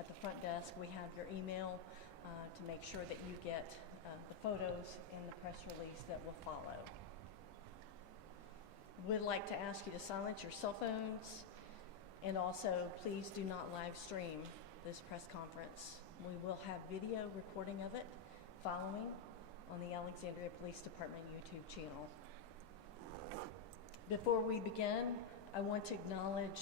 at the front desk, we have your email to make sure that you get the photos and the press release that will follow. Would like to ask you to silence your cell phones, and also please do not live stream this press conference. We will have video recording of it following on the Alexandria Police Department YouTube channel. Before we begin, I want to acknowledge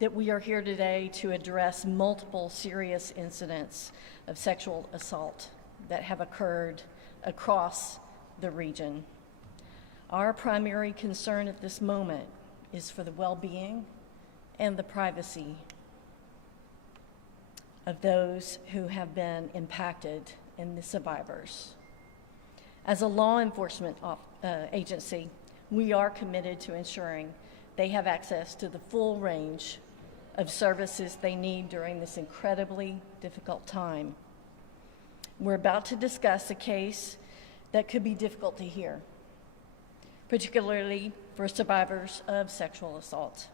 that we are here today to address multiple serious incidents of sexual assault that have occurred across the region. Our primary concern at this moment is for the well-being and the privacy of those who have been impacted and the survivors. As a law enforcement agency, we are committed to ensuring they have access to the full range of services they need during this incredibly difficult time. We're about to discuss a case that could be difficult to hear, particularly for survivors of sexual assault.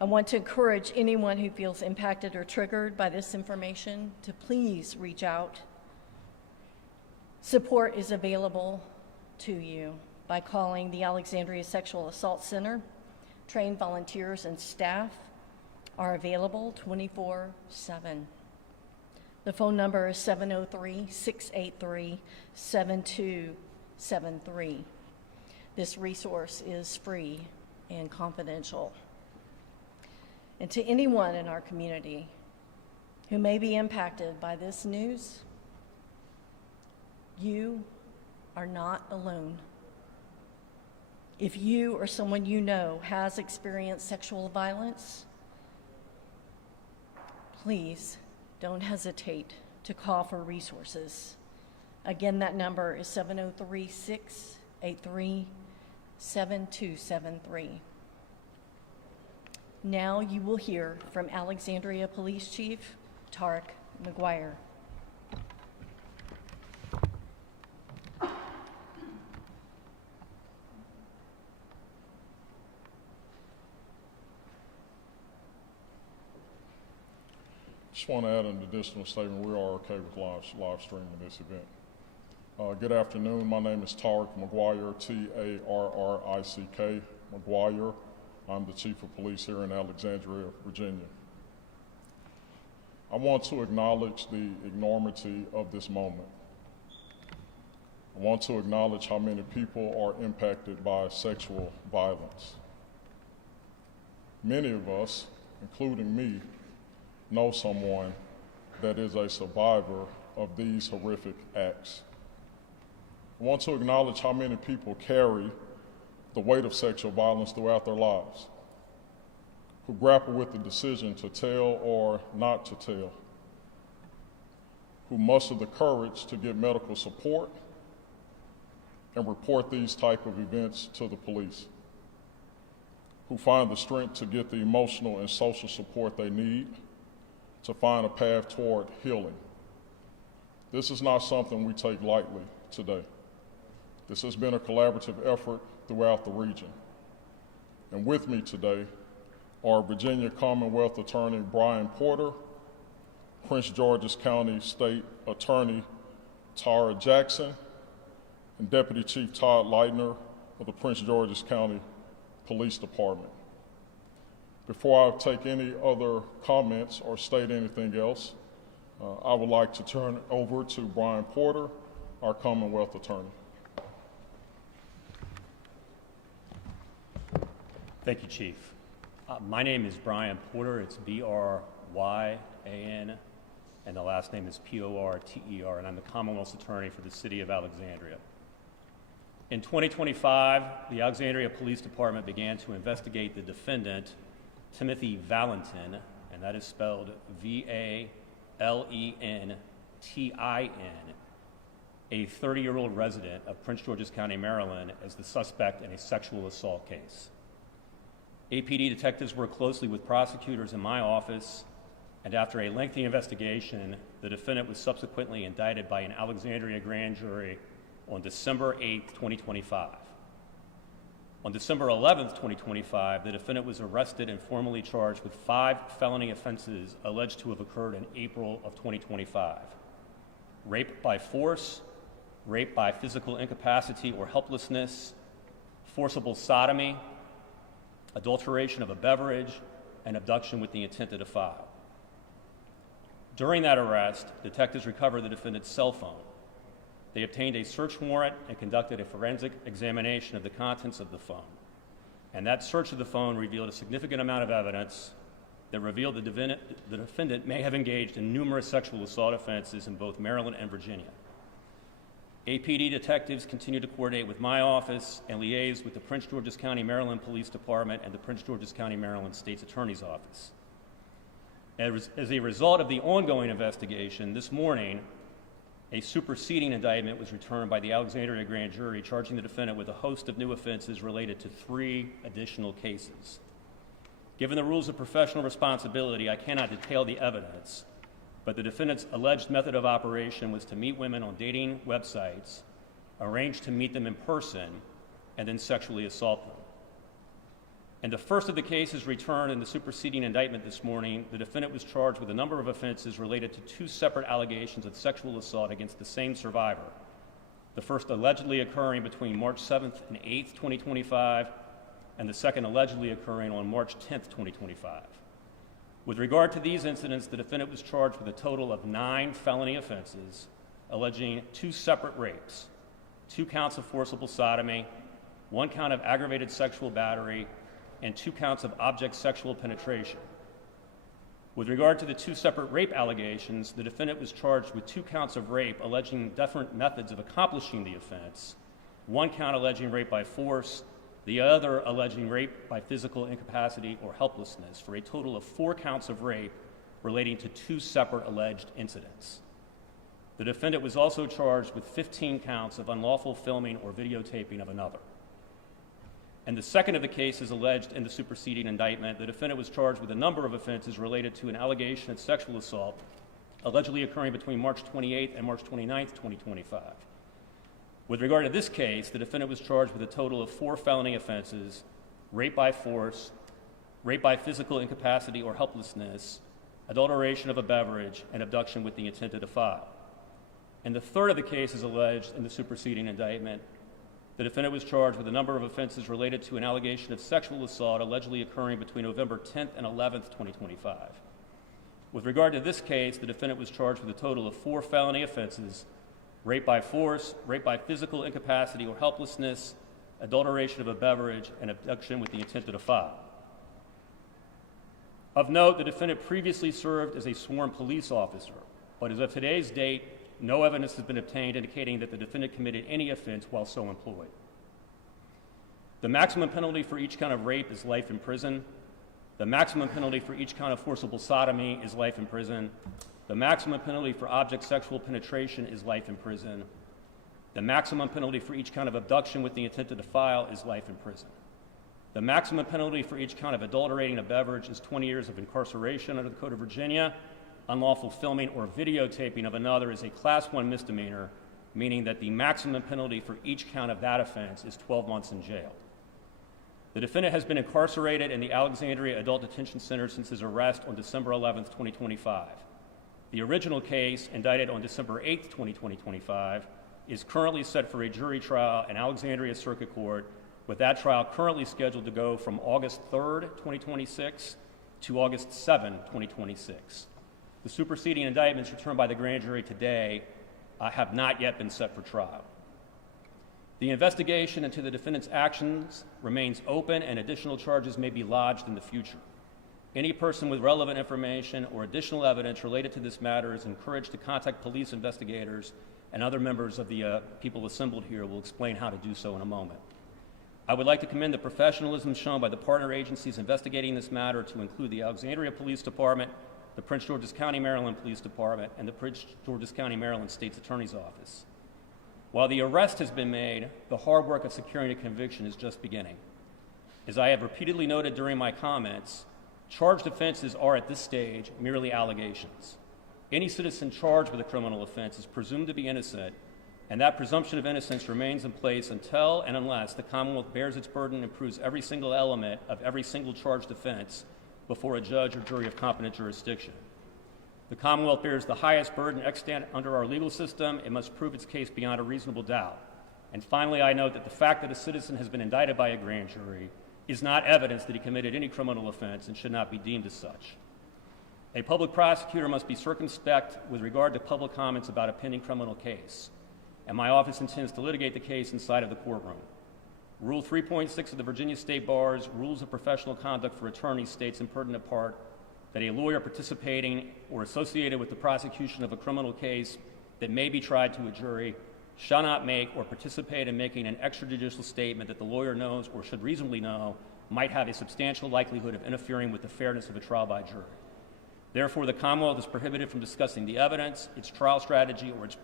I want to encourage anyone who feels impacted or triggered by this information to please reach out. Support is available to you by calling the Alexandria Sexual Assault Center. Trained volunteers and staff are available 24/7. The phone number is 703-683-7273. This resource is free and confidential. And to anyone in our community who may be impacted by this news, you are not alone. If you or someone you know has experienced sexual violence, please don't hesitate to call for resources. Again, that number is 703-683-7273. Now you will hear from Alexandria Police Chief Tarek McGuire. Just want to add an additional statement. We are okay with live streaming this event. Good afternoon. My name is Tarek McGuire, Tarrick McGuire. I'm the Chief of Police here in Alexandria, Virginia. I want to acknowledge the enormity of this moment. I want to acknowledge how many people are impacted by sexual violence. Many of us, including me, know someone that is a survivor of these horrific acts. I want to acknowledge how many people carry the weight of sexual violence throughout their lives, who grapple with the decision to tell or not to tell, who muster the courage to get medical support and report these type of events to the police, who find the strength to get the emotional and social support they need to find a path toward healing. This is not something we take lightly today. This has been a collaborative effort throughout the region. And with me today are Virginia Commonwealth Attorney Brian Porter, Prince George's County State Attorney Tara Jackson, and Deputy Chief Todd Leitner of the Prince George's County Police Department. Before I take any other comments or state anything else, I would like to turn it over to Brian Porter, our Commonwealth Attorney. Thank you, Chief. My name is Brian Porter. It's B-R-Y-A-N, and the last name is P-O-R-T-E-R, and I'm the Commonwealth's Attorney for the City of Alexandria. In 2025, the Alexandria Police Department began to investigate the defendant, Timothy Valentin, and that is spelled V-A-L-E-N-T-I-N, a 30-year-old resident of Prince George's County, Maryland, as the suspect in a sexual assault case. APD detectives worked closely with prosecutors in my office, and after a lengthy investigation, the defendant was subsequently indicted by an Alexandria grand jury on December 8, 2025. On December 11th, 2025, the defendant was arrested and formally charged with 5 felony offenses alleged to have occurred in April of 2025. Rape by force, rape by physical incapacity or helplessness, forcible sodomy, adulteration of a beverage, and abduction with the intent to defile. During that arrest, detectives recovered the defendant's cell phone. They obtained a search warrant and conducted a forensic examination of the contents of the phone. And that search of the phone revealed a significant amount of evidence that revealed the defendant may have engaged in numerous sexual assault offenses in both Maryland and Virginia. APD detectives continue to coordinate with my office and liaise with the Prince George's County, Maryland Police Department and the Prince George's County, Maryland State's Attorney's Office. As a result of the ongoing investigation, this morning, a superseding indictment was returned by the Alexandria Grand Jury, charging the defendant with a host of new offenses related to 3 additional cases. Given the rules of professional responsibility, I cannot detail the evidence, but the defendant's alleged method of operation was to meet women on dating websites, arrange to meet them in person, and then sexually assault them. In the first of the cases returned in the superseding indictment this morning, the defendant was charged with a number of offenses related to 2 separate allegations of sexual assault against the same survivor, the first allegedly occurring between March 7th and 8th, 2025, and the second allegedly occurring on March 10th, 2025. With regard to these incidents, the defendant was charged with a total of 9 felony offenses, alleging 2 separate rapes, 2 counts of forcible sodomy, 1 count of aggravated sexual battery, and 2 counts of object sexual penetration. With regard to the 2 separate rape allegations, the defendant was charged with 2 counts of rape alleging different methods of accomplishing the offense, 1 count alleging rape by force, the other alleging rape by physical incapacity or helplessness, for a total of 4 counts of rape relating to 2 separate alleged incidents. The defendant was also charged with 15 counts of unlawful filming or videotaping of another. In the second of the cases alleged in the superseding indictment, the defendant was charged with a number of offenses related to an allegation of sexual assault allegedly occurring between March 28th and March 29th, 2025. With regard to this case, the defendant was charged with a total of 4 felony offenses: rape by force, rape by physical incapacity or helplessness, adulteration of a beverage, and abduction with the intent to defile. In the third of the cases alleged in the superseding indictment, the defendant was charged with a number of offenses related to an allegation of sexual assault allegedly occurring between November 10th and 11th, 2025. With regard to this case, the defendant was charged with a total of 4 felony offenses: rape by force, rape by physical incapacity or helplessness, adulteration of a beverage, and abduction with the intent to defile. Of note, the defendant previously served as a sworn police officer, but as of today's date, no evidence has been obtained indicating that the defendant committed any offense while so employed. The maximum penalty for each count of rape is life in prison. The maximum penalty for each count of forcible sodomy is life in prison. The maximum penalty for object sexual penetration is life in prison. The maximum penalty for each count of abduction with the intent to defile is life in prison. The maximum penalty for each count of adulterating a beverage is 20 years of incarceration under the Code of Virginia. Unlawful filming or videotaping of another is a Class 1 misdemeanor, meaning that the maximum penalty for each count of that offense is 12 months in jail. The defendant has been incarcerated in the Alexandria Adult Detention Center since his arrest on December 11th, 2025. The original case, indicted on December 8th, 2025, is currently set for a jury trial in Alexandria Circuit Court, with that trial currently scheduled to go from August 3rd, 2026 to August 7, 2026. The superseding indictments returned by the grand jury today have not yet been set for trial. The investigation into the defendant's actions remains open, and additional charges may be lodged in the future. Any person with relevant information or additional evidence related to this matter is encouraged to contact police investigators, and other members of the people assembled here will explain how to do so in a moment. I would like to commend the professionalism shown by the partner agencies investigating this matter, to include the Alexandria Police Department, the Prince George's County, Maryland Police Department, and the Prince George's County, Maryland State's Attorney's Office. While the arrest has been made, the hard work of securing a conviction is just beginning. As I have repeatedly noted during my comments, charged offenses are at this stage merely allegations. Any citizen charged with a criminal offense is presumed to be innocent, and that presumption of innocence remains in place until and unless the Commonwealth bears its burden and proves every single element of every single charged offense before a judge or jury of competent jurisdiction. The Commonwealth bears the highest burden extant under our legal system. It must prove its case beyond a reasonable doubt. And finally, I note that the fact that a citizen has been indicted by a grand jury is not evidence that he committed any criminal offense and should not be deemed as such. A public prosecutor must be circumspect with regard to public comments about a pending criminal case, and my office intends to litigate the case inside of the courtroom. Rule 3.6 of the Virginia State Bar's Rules of Professional Conduct for Attorneys states in pertinent part that a lawyer participating or associated with the prosecution of a criminal case that may be tried to a jury shall not make or participate in making an extrajudicial statement that the lawyer knows or should reasonably know might have a substantial likelihood of interfering with the fairness of a trial by jury. Therefore, the Commonwealth is prohibited from discussing the evidence, its trial strategy, or its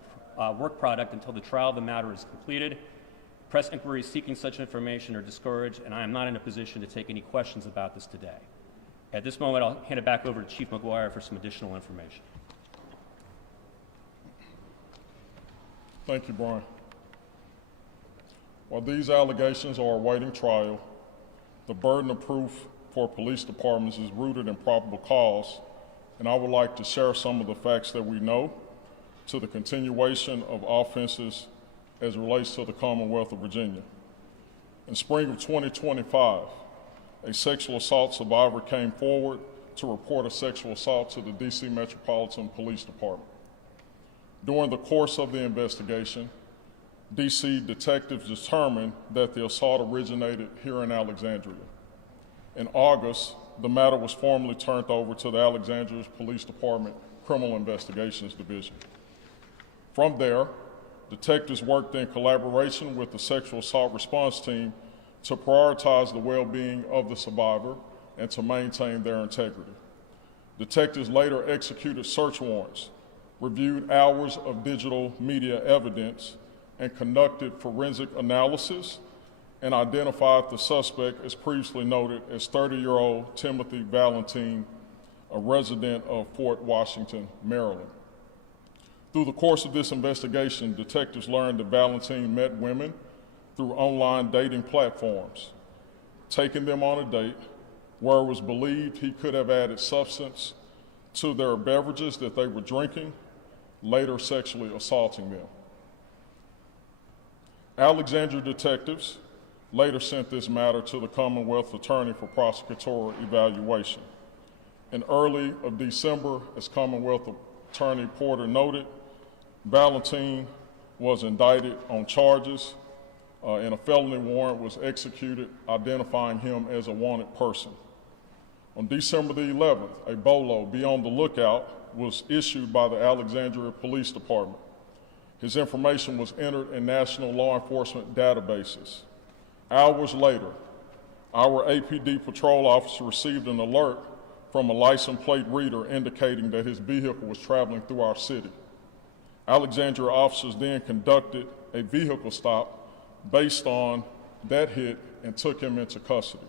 work product until the trial of the matter is completed. Press inquiries seeking such information are discouraged, and I am not in a position to take any questions about this today. At this moment, I'll hand it back over to Chief McGuire for some additional information. Thank you, Brian. While these allegations are awaiting trial, the burden of proof for police departments is rooted in probable cause, and I would like to share some of the facts that we know to the continuation of offenses as it relates to the Commonwealth of Virginia. In spring of 2025, a sexual assault survivor came forward to report a sexual assault to the DC Metropolitan Police Department. During the course of the investigation, DC detectives determined that the assault originated here in Alexandria. In August, the matter was formally turned over to the Alexandria Police Department Criminal Investigations Division. From there, detectives worked in collaboration with the sexual assault response team to prioritize the well-being of the survivor and to maintain their integrity. Detectives later executed search warrants, reviewed hours of digital media evidence, and conducted forensic analysis and identified the suspect, as previously noted, as 30-year-old Timothy Valentine, a resident of Fort Washington, Maryland. Through the course of this investigation, detectives learned that Valentine met women through online dating platforms, taking them on a date where it was believed he could have added substance to their beverages that they were drinking, later sexually assaulting them. Alexandria detectives later sent this matter to the Commonwealth Attorney for prosecutorial evaluation. In early of December, as Commonwealth Attorney Porter noted, Valentine was indicted on charges and a felony warrant was executed identifying him as a wanted person. On December the 11th, a BOLO, Be on the Lookout, was issued by the Alexandria Police Department. His information was entered in national law enforcement databases. Hours later, our APD patrol officer received an alert from a license plate reader indicating that his vehicle was traveling through our city. Alexandria officers then conducted a vehicle stop based on that hit and took him into custody.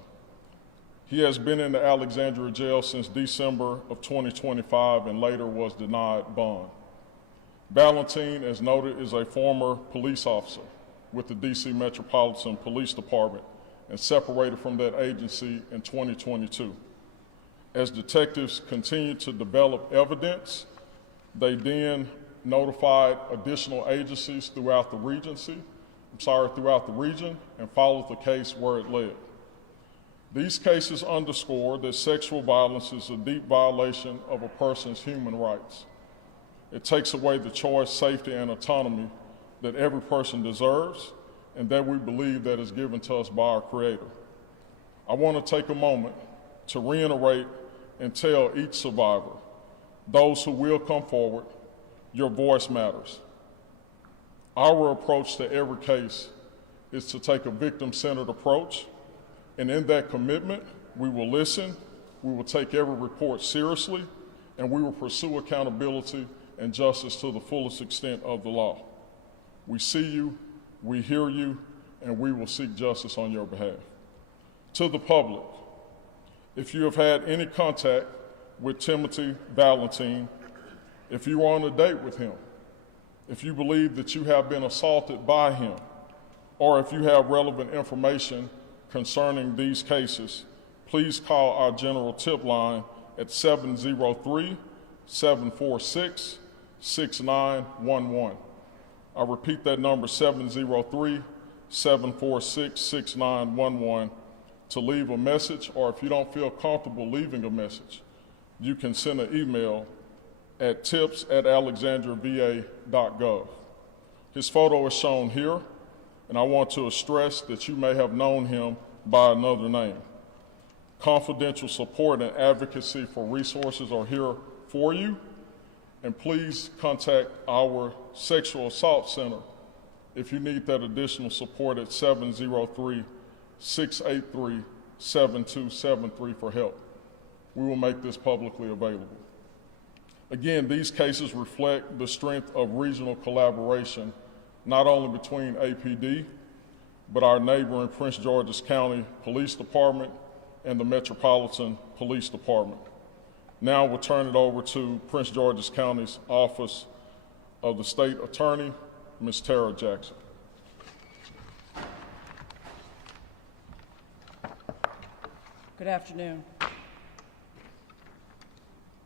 He has been in the Alexandria jail since December of 2025 and later was denied bond. Valentine, as noted, is a former police officer with the DC Metropolitan Police Department and separated from that agency in 2022. As detectives continued to develop evidence, they then notified additional agencies throughout the region and followed the case where it led. These cases underscore that sexual violence is a deep violation of a person's human rights. It takes away the choice, safety, and autonomy that every person deserves and that we believe that is given to us by our Creator. I want to take a moment to reiterate and tell each survivor, those who will come forward, your voice matters. Our approach to every case is to take a victim-centered approach, and in that commitment, we will listen, we will take every report seriously, and we will pursue accountability and justice to the fullest extent of the law. We see you, we hear you, and we will seek justice on your behalf. To the public, if you have had any contact with Timothy Valentine, if you were on a date with him, If you believe that you have been assaulted by him, or if you have relevant information concerning these cases, please call our general tip line at 703-746-6911. I repeat that number, 703-746-6911, to leave a message, or if you don't feel comfortable leaving a message, you can send an email at tips@alexandriava.gov. His photo is shown here, and I want to stress that you may have known him by another name. Confidential support and advocacy for resources are here for you, and please contact our Sexual Assault Center if you need that additional support at 703-683-7273 for help. We will make this publicly available. Again, these cases reflect the strength of regional collaboration, not only between APD, but our neighboring Prince George's County Police Department and the Metropolitan Police Department. Now we'll turn it over to Prince George's County's Office of the State Attorney, Ms. Tara Jackson. Good afternoon.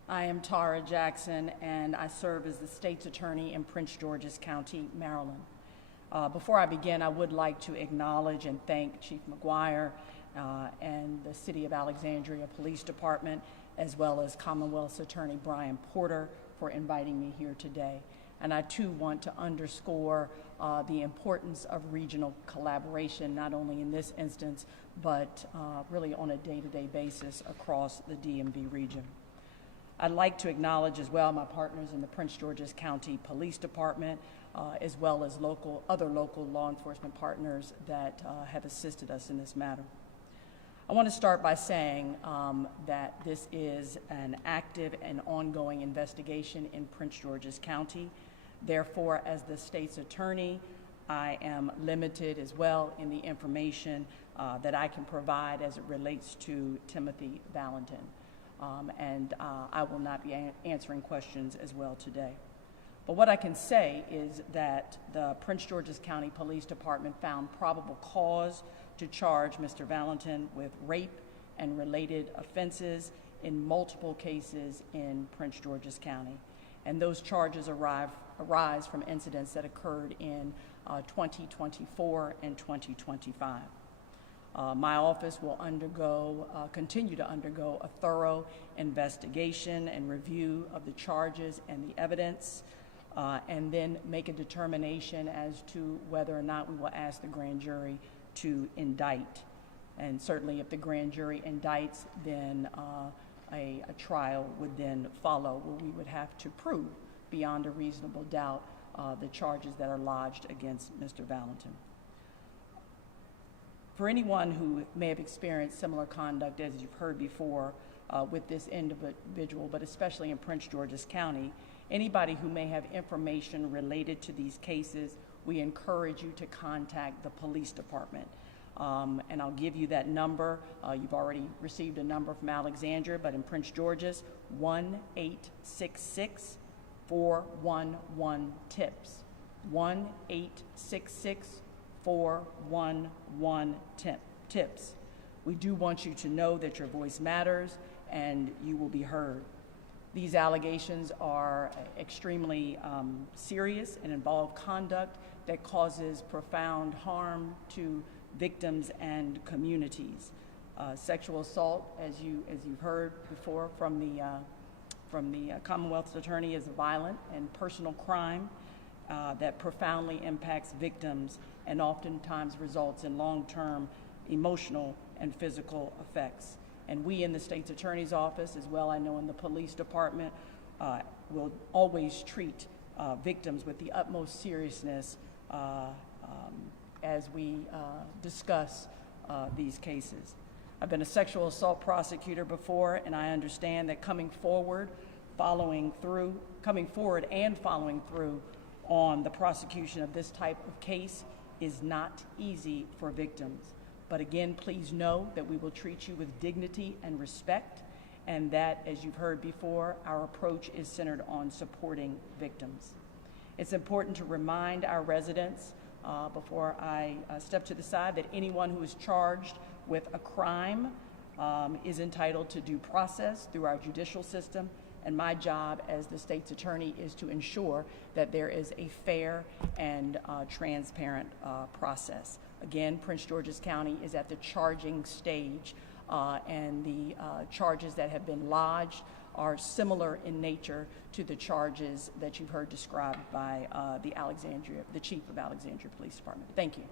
I am Tara Jackson, and I serve as the state's attorney in Prince George's County, Maryland. Before I begin, I would like to acknowledge and thank Chief McGuire and the City of Alexandria Police Department, as well as Commonwealth's Attorney Brian Porter, for inviting me here today. And I too want to underscore the importance of regional collaboration, not only in this instance, but really on a day-to-day basis across the DMV region. I'd like to acknowledge as well my partners in the Prince George's County Police Department, as well as other local law enforcement partners that have assisted us in this matter. I want to start by saying that this is an active and ongoing investigation in Prince George's County. Therefore, as the state's attorney, I am limited as well in the information that I can provide as it relates to Timothy Valentin. I will not be answering questions as well today. But what I can say is that the Prince George's County Police Department found probable cause to charge Mr. Valentin with rape and related offenses in multiple cases in Prince George's County. And those charges arise from incidents that occurred in 2024 and 2025. My office will continue to undergo a thorough investigation and review of the charges and the evidence, and then make a determination as to whether or not we will ask the grand jury to indict. And certainly if the grand jury indicts, then a trial would then follow, where we would have to prove beyond a reasonable doubt the charges that are lodged against Mr. Valentin. For anyone who may have experienced similar conduct, as you've heard before, with this individual, but especially in Prince George's County, anybody who may have information related to these cases, we encourage you to contact the police department. And I'll give you that number. You've already received a number from Alexandria, but in Prince George's, 1-866-411-TIPS. 1-866-411-TIPS. We do want you to know that your voice matters and you will be heard. These allegations are extremely serious and involve conduct that causes profound harm to victims and communities. Sexual assault, as you've heard before from the Commonwealth's attorney, is a violent and personal crime that profoundly impacts victims and oftentimes results in long-term emotional and physical effects. And we in the state's attorney's office, as well I know in the police department, will always treat victims with the utmost seriousness as we discuss these cases. I've been a sexual assault prosecutor before, and I understand that coming forward and following through on the prosecution of this type of case is not easy for victims. But again, please know that we will treat you with dignity and respect, and that, as you've heard before, our approach is centered on supporting victims. It's important to remind our residents before I step to the side that anyone who is charged with a crime is entitled to due process through our judicial system, and my job as the state's attorney is to ensure that there is a fair and transparent process. Again, Prince George's County is at the charging stage, and the charges that have been lodged are similar in nature to the charges that you've heard described by the Chief of Alexandria Police Department. Thank you.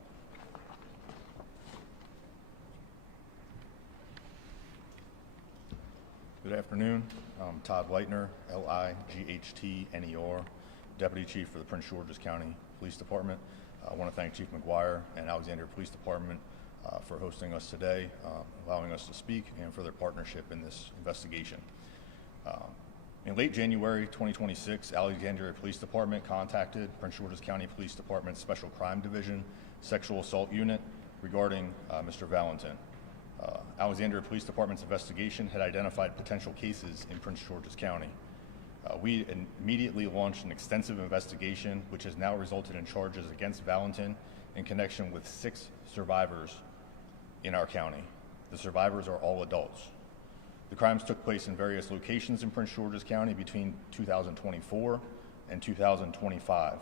Good afternoon. I'm Todd Leitner, L-I-G-H-T-N-E-R, Deputy Chief for the Prince George's County Police Department. I want to thank Chief McGuire and Alexandria Police Department for hosting us today, allowing us to speak, and for their partnership in this investigation. In late January 2026, Alexandria Police Department contacted Prince George's County Police Department's Special Crime Division Sexual Assault Unit regarding Mr. Valentin. Alexandria Police Department's investigation had identified potential cases in Prince George's County. We immediately launched an extensive investigation, which has now resulted in charges against Valentin in connection with 6 survivors in our county. The survivors are all adults. The crimes took place in various locations in Prince George's County between 2024 and 2025.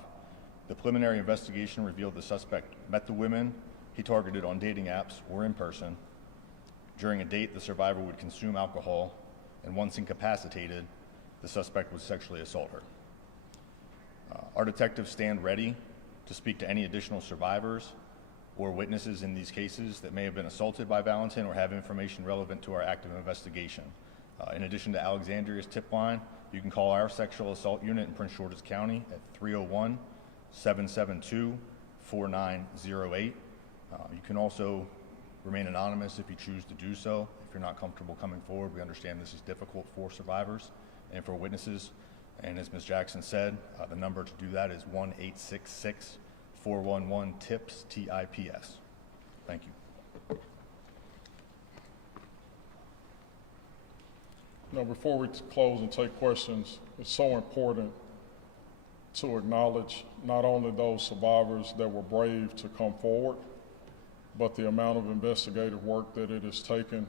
The preliminary investigation revealed the suspect met the women he targeted on dating apps or in person. During a date, the survivor would consume alcohol, and once incapacitated, the suspect would sexually assault her. Our detectives stand ready to speak to any additional survivors or witnesses in these cases that may have been assaulted by Valentin or have information relevant to our active investigation. In addition to Alexandria's tip line, you can call our sexual assault unit in Prince George's County at 301-772-4908. You can also remain anonymous if you choose to do so. If you're not comfortable coming forward, we understand this is difficult for survivors and for witnesses. And as Ms. Jackson said, the number to do that is 1-866-411-TIPS, T-I-P-S. Thank you. Now, before we close and take questions, it's so important to acknowledge not only those survivors that were brave to come forward, but the amount of investigative work that it has taken,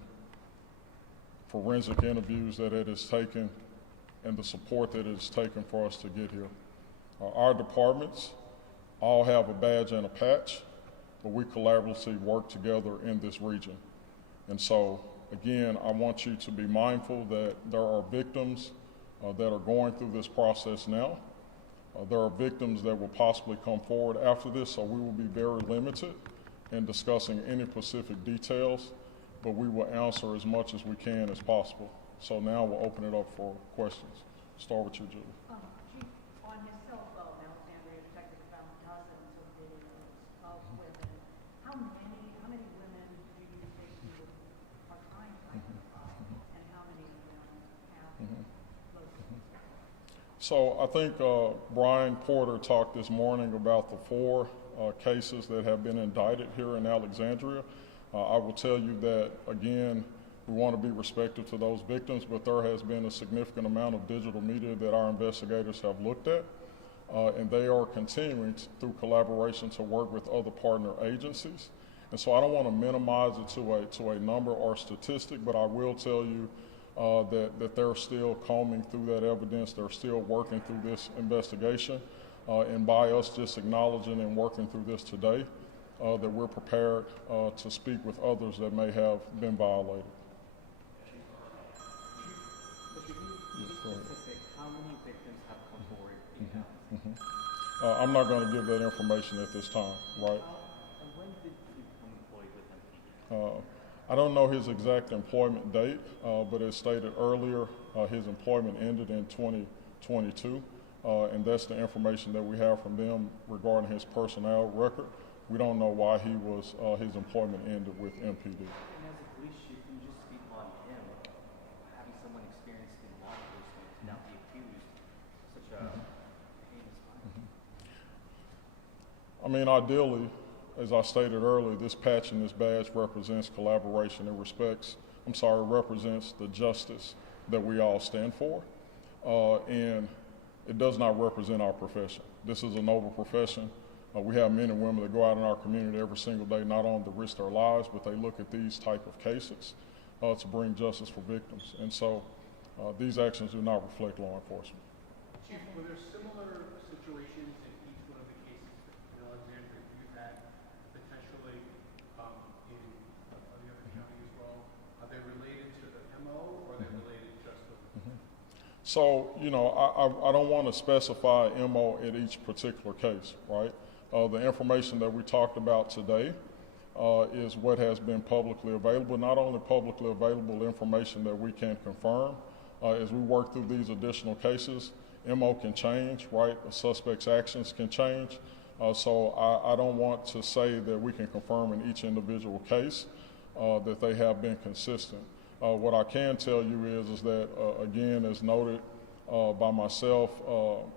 forensic interviews that it has taken, and the support that it has taken for us to get here. Our departments all have a badge and a patch, but we collaboratively work together in this region. And so, again, I want you to be mindful that there are victims that are going through this process now. There are victims that will possibly come forward after this, so we will be very limited in discussing any specific details, but we will answer as much as we can as possible. So now we'll open it up for questions. Start with you, Julie. Chief, on his cell phone, Alexandria Detective found dozens of videos of women. How many women do you think you are trying to identify, and how many of them have those things? So I think Brian Porter talked this morning about the 4 cases that have been indicted here in Alexandria. I will tell you that, again, we want to be respectful to those victims, but there has been a significant amount of digital media that our investigators have looked at, and they are continuing through collaboration to work with other partner agencies. And so I don't want to minimize it to a number or statistic, but I will tell you that they're still combing through that evidence. They're still working through this investigation. And by us just acknowledging and working through this today, that we're prepared to speak with others that may have been violated. How many victims have come forward in Dallas? I'm not going to give that information at this time, right? And when did you become employed with MPD? I don't know his exact employment date, but as stated earlier, his employment ended in 2022, and that's the information that we have from them regarding his personnel record. We don't know why his employment ended with MPD. And as a police chief, can you just speak on him having someone experienced in law enforcement to not be accused of such a heinous crime? I mean, ideally, as I stated earlier, this patch and this badge represents collaboration. It represents the justice that we all stand for. And it does not represent our profession. This is a noble profession. We have men and women that go out in our community every single day, not only to risk their lives, but they look at these type of cases to bring justice for victims. And so these actions do not reflect law enforcement. Chief, were there similar situations in each one of the cases in Alexandria you've had potentially in the other county as well? Are they related to the MO or are they related just to So, you know, I don't want to specify MO at each particular case, right? The information that we talked about today is what has been publicly available, not only publicly available information that we can confirm. As we work through these additional cases, MO can change, right? The suspect's actions can change. So I don't want to say that we can confirm in each individual case that they have been consistent. What I can tell you is that, again, as noted by myself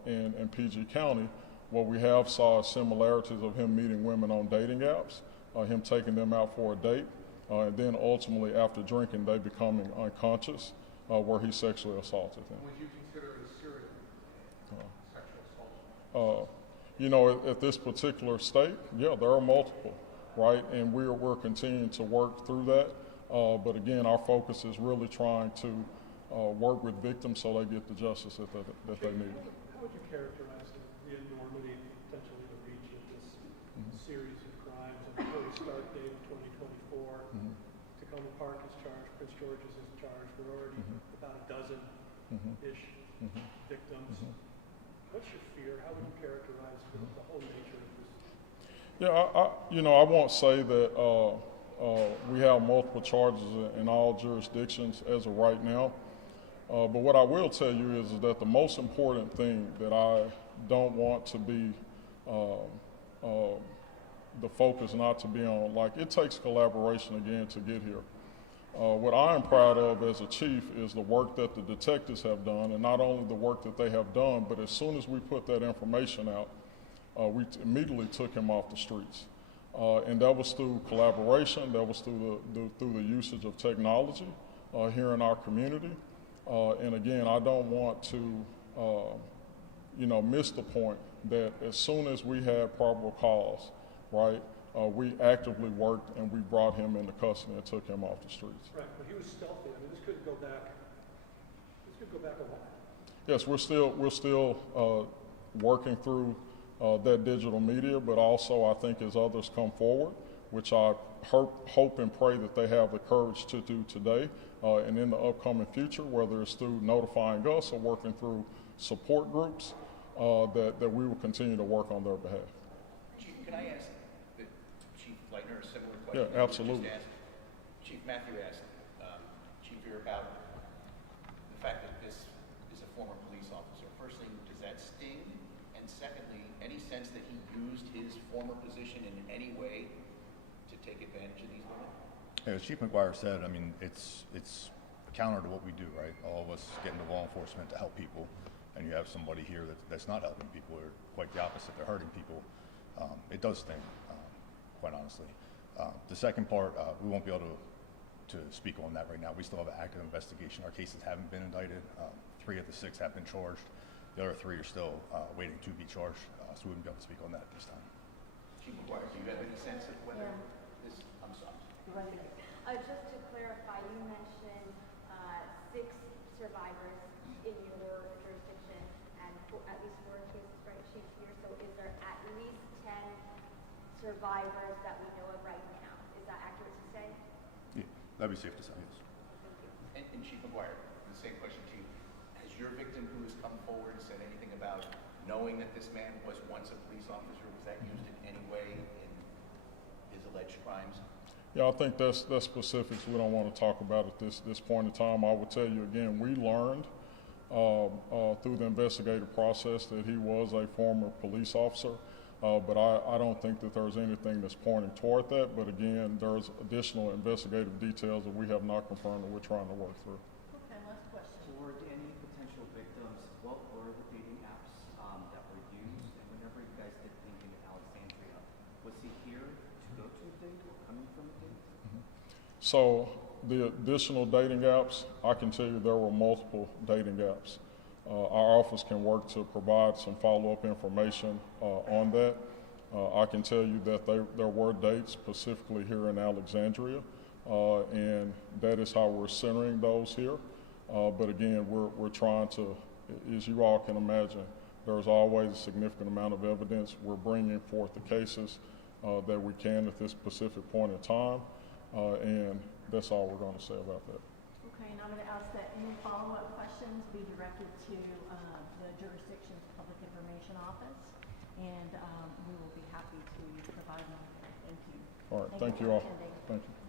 in PG County, what we have saw is similarities of him meeting women on dating apps, him taking them out for a date, and then ultimately after drinking, they becoming unconscious, where he sexually assaulted them. would you consider it a serial sexual assault? You know, at this particular state, yeah, there are multiple, right? And we're continuing to work through that. But again, our focus is really trying to work with victims so they get the justice that they need. How would you characterize the enormity potentially the reach of this series of crimes and the early start date of 2024? Tacoma Park is charged, Prince George's is charged. We're already about a dozen-ish victims. What's your fear? How would you characterize the whole nature of this? Yeah, I won't say that we have multiple charges in all jurisdictions as of right now. But what I will tell you is that the most important thing that I don't want to be the focus not to be on, like, it takes collaboration again to get here. What I am proud of as a chief is the work that the detectives have done, and not only the work that they have done, but as soon as we put that information out, we immediately took him off the streets. And that was through collaboration, that was through the usage of technology here in our community. And again, I don't want to, miss the point that as soon as we had probable cause, right, we actively worked and we brought him into custody and took him off the streets. Right, but he was stealthy. I mean, this could go back a while. Yes, we're still working through that digital media, but also I think as others come forward, which I hope and pray that they have the courage to do today and in the upcoming future, whether it's through notifying us or working through support groups, that we will continue to work on their behalf. Chief, can I ask Chief Leitner a similar question? Yeah, absolutely. Chief Matthew asked Chief here about the fact that this is a former police officer. Firstly, does that sting? And secondly, any sense that he used his former position in any way to take advantage of these women? Yeah, as Chief McGuire said, I mean, it's counter to what we do, right? All of us get into law enforcement to help people, and you have somebody here that's not helping people, or quite the opposite, they're hurting people. It does sting, quite honestly. The second part, we won't be able to speak on that right now. We still have an active investigation. Our cases haven't been indicted. 3 of the 6 have been charged. The other 3 are still waiting to be charged, so we wouldn't be able to speak on that at this time. Chief McGuire, do you have any sense of whether this, I'm sorry. Just to clarify, you mentioned 6 survivors in your jurisdiction and at least 4 cases, right, Chief, here. So is there at least 10 survivors that we know of right now? Is that accurate to say? Yeah, that'd be safe to say, yes. And Chief McGuire, the same question, Chief. Has your victim who has come forward said anything about knowing that this man was once a police officer? Was that used in any way in his alleged crimes? Yeah, I think that's specifics we don't want to talk about at this point in time. I would tell you again, we learned through the investigative process that he was a former police officer, but I don't think that there's anything that's pointing toward that. But again, there's additional investigative details that we have not confirmed that we're trying to work through. Okay, last question. For any potential victims, what were the dating apps that were used? And whenever you guys did thinking of Alexandria, was he here to go to a date or coming from a date? So the additional dating apps, I can tell you there were multiple dating apps. our office can work to provide some follow-up information on that. I can tell you that there were dates specifically here in Alexandria, and that is how we're centering those here. But again, we're trying to, as you all can imagine, there's always a significant amount of evidence. We're bringing forth the cases that we can at this specific point in time, and that's all we're going to say about that. Okay, and I'm going to ask that any follow-up questions be directed to the jurisdiction's public information office, and we will be happy to provide them. Thank you. All right, thank you all. for attending. Thank you.